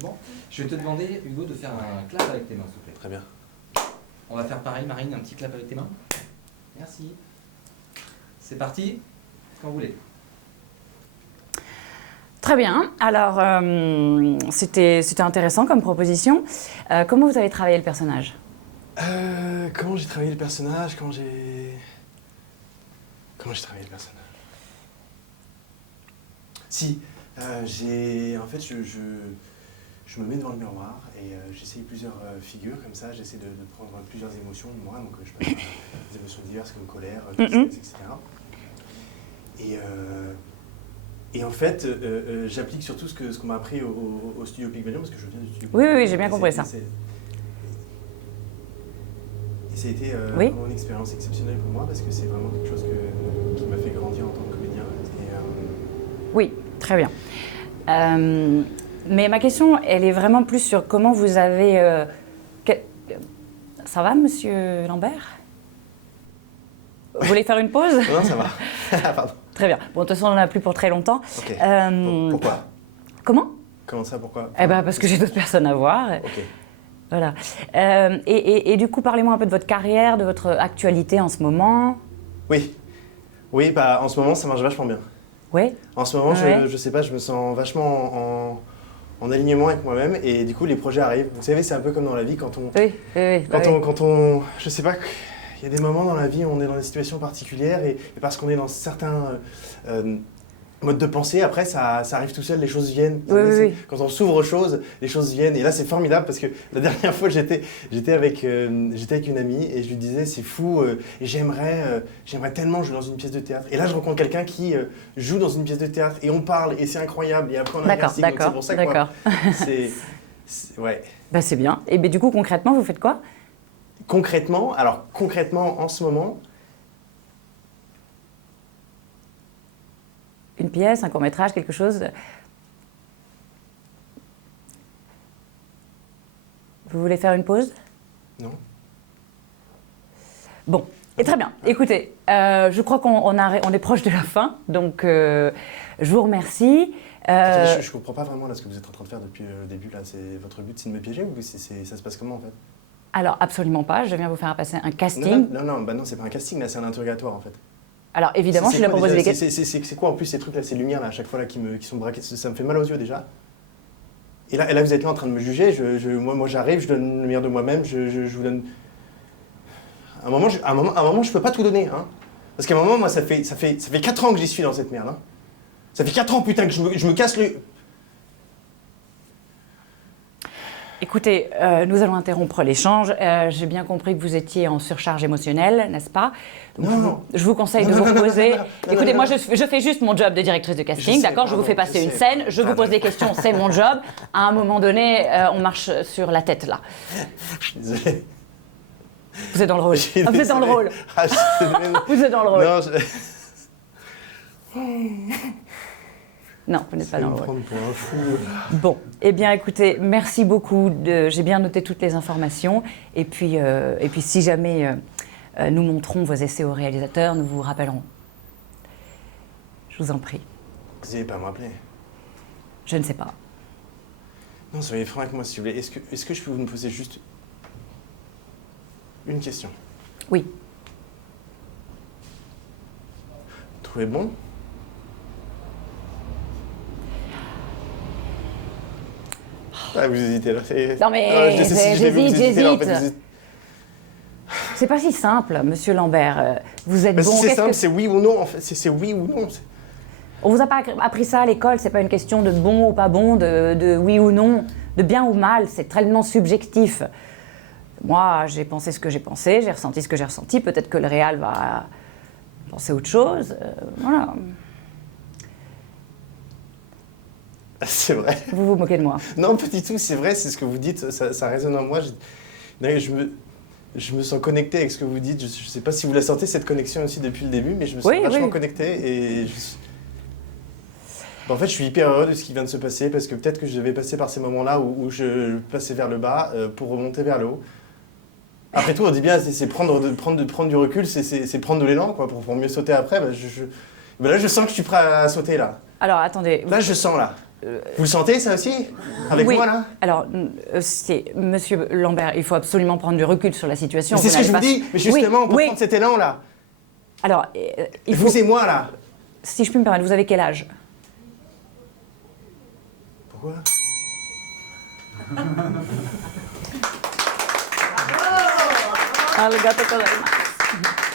C'est bon. Je vais te demander, Hugo, de faire un clap avec tes mains, s'il te plaît. Très bien. On va faire pareil, Marine, un petit clap avec tes mains. Merci. C'est parti, quand vous voulez. Très bien. Alors, c'était intéressant comme proposition. Comment vous avez travaillé le personnage? Comment j'ai travaillé le personnage? Comment j'ai travaillé le personnage? Si, en fait, je me mets devant le miroir et j'essaye plusieurs figures comme ça. J'essaie de prendre plusieurs émotions de moi. Donc, je peux avoir des émotions diverses comme colère, tristesse, etc. Et en fait, j'applique surtout ce qu'on m'a appris au studio Pygmalion, parce que je viens du studio Pygmalion. Oui, j'ai bien compris ça. Et ça a été vraiment une expérience exceptionnelle pour moi, parce que c'est vraiment quelque chose qui m'a fait grandir en tant que comédien. Oui, très bien. Mais ma question, elle est vraiment plus sur comment vous avez... Ça va, monsieur Lambert? Vous voulez faire une pause? Non, ça va. Pardon. Très bien. Bon, de toute façon, on n'en a plus pour très longtemps. Ok. Pourquoi? Comment? Comment ça, pourquoi? Eh ben, parce que j'ai d'autres personnes à voir. Ok. Voilà. Et du coup, parlez-moi un peu de votre carrière, de votre actualité en ce moment. Oui. Oui, bah, en ce moment, ça marche vachement bien. Oui. En ce moment, Ouais. je sais pas, je me sens vachement en alignement avec moi-même et du coup, les projets arrivent. Vous savez, c'est un peu comme dans la vie quand on... Oui. Quand on... Je sais pas, il y a des moments dans la vie où on est dans des situations particulières et parce qu'on est dans certains modes de pensée, après, ça arrive tout seul, les choses viennent. Oui. Quand on s'ouvre aux choses, les choses viennent. Et là, c'est formidable parce que la dernière fois, j'étais avec une amie et je lui disais, c'est fou, j'aimerais tellement jouer dans une pièce de théâtre. Et là, je rencontre quelqu'un qui joue dans une pièce de théâtre et on parle et c'est incroyable. Et après, on a un casting. Donc c'est pour ça que ouais. Bah, c'est bien. Et du coup, concrètement, vous faites quoi? Concrètement, en ce moment... Une pièce, un court-métrage, quelque chose? Vous voulez faire une pause? Non. Bon, et très bien. Écoutez, je crois qu'on est proche de la fin, donc je vous remercie. Attendez, je ne comprends pas vraiment là, ce que vous êtes en train de faire depuis le début. Là. Votre but, c'est de me piéger ou ça se passe comment en fait? Alors, absolument pas. Je viens vous faire passer un casting. Non, c'est pas un casting, là, c'est un interrogatoire en fait. Alors, évidemment, je suis là pour poser des questions. C'est quoi en plus ces trucs là, ces lumières là, à chaque fois là, qui sont braquées? Ça me fait mal aux yeux déjà. Et là, vous êtes là en train de me juger. Moi, j'arrive, je donne le meilleur de moi-même, je vous donne. À un moment, je peux pas tout donner. Hein. Parce qu'à un moment, moi, ça fait 4 ans que j'y suis dans cette merde. Hein. Ça fait 4 ans, putain, que je me casse le... Écoutez, nous allons interrompre l'échange. J'ai bien compris que vous étiez en surcharge émotionnelle, n'est-ce pas? Donc, je vous conseille de vous reposer. Écoutez, moi, je fais juste mon job de directrice de casting, d'accord? Je vous fais passer une scène, je vous pose des questions, c'est mon job. À un moment donné, on marche sur la tête, là. Je suis désolé. Vous êtes dans le rôle. Vous êtes dans le rôle. Vous êtes dans le rôle. Non, Non, vous n'êtes pas dans le rôle. prendre pour un fou. Bon, eh bien écoutez, merci beaucoup. J'ai bien noté toutes les informations. Et puis si jamais nous montrons vos essais au réalisateur, nous vous rappellerons. Je vous en prie. Vous n'allez pas me rappeler? Je ne sais pas. Non, soyez franc avec moi s'il vous plaît. Est-ce que je peux vous poser juste une question? Oui. Vous trouvez bon? Ah, vous hésitez là. Non mais j'hésite. En fait, C'est pas si simple, monsieur Lambert. Vous êtes mais bon. si c'est simple, c'est oui ou non. En fait, c'est oui ou non. On vous a pas appris ça à l'école. C'est pas une question de bon ou pas bon, de oui ou non, de bien ou mal. C'est tellement subjectif. Moi, j'ai pensé ce que j'ai pensé, j'ai ressenti ce que j'ai ressenti. Peut-être que le réal va penser autre chose. Voilà. C'est vrai. Vous vous moquez de moi. Non, pas du tout, c'est vrai, c'est ce que vous dites, ça résonne en moi. Je me sens connecté avec ce que vous dites. Je ne sais pas si vous la sentez, cette connexion aussi depuis le début, mais je me sens vachement connecté. En fait, je suis hyper heureux de ce qui vient de se passer, parce que peut-être que je devais passer par ces moments-là où je passais vers le bas pour remonter vers le haut. Après tout, on dit bien, c'est prendre du recul, c'est prendre de l'élan quoi, pour mieux sauter après. Là, je sens que je suis prêt à sauter, là. Alors, attendez. Là, je sens, là. Vous le sentez, ça aussi? Avec oui. moi, là? Alors, c'est Monsieur Lambert, il faut absolument prendre du recul sur la situation. Mais c'est ce que je vous dis. Mais justement, pour oui. prendre cet élan-là. Alors, il faut... Vous et moi, là. Si je puis me permettre, vous avez quel âge? Pourquoi? Arigatou gozaimasu.